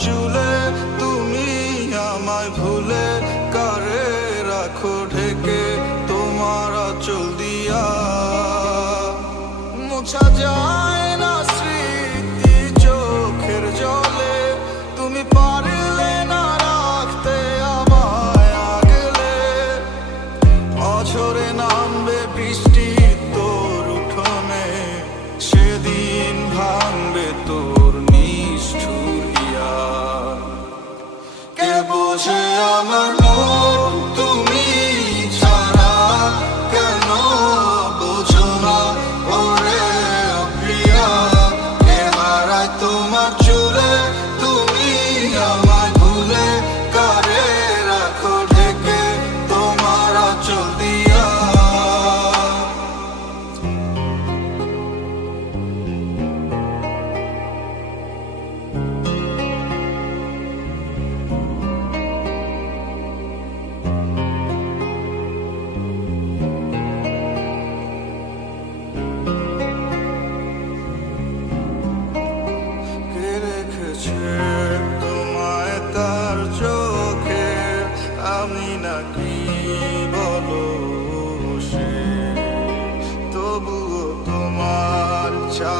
চুলে, তুমি আমায় ভুলে কারে রাখো ঢেকে তোমার আঁচল দিয়া। মোছা যায় না স্মৃতি চোখের জলে, তুমি পারলে না রাখতে আমায় আগলে। অঝরে নামবে বৃষ্টি তোর উঠোনে, সেদিন ভাঙবে তোর নিষ্ঠুর হিয়া। কে বোঝে আমার মন তুমি ছাড়া, কেন বোঝো না ওরে প্রিয়া। কে হারায় তোমার চুলে, তুমি আমায় ভুলে কারে রাখো ঢেকে তোমার আঁচল দিয়া। তোমায় তার চোখে আমি নাকি বলো সে, তবুও তোমার চা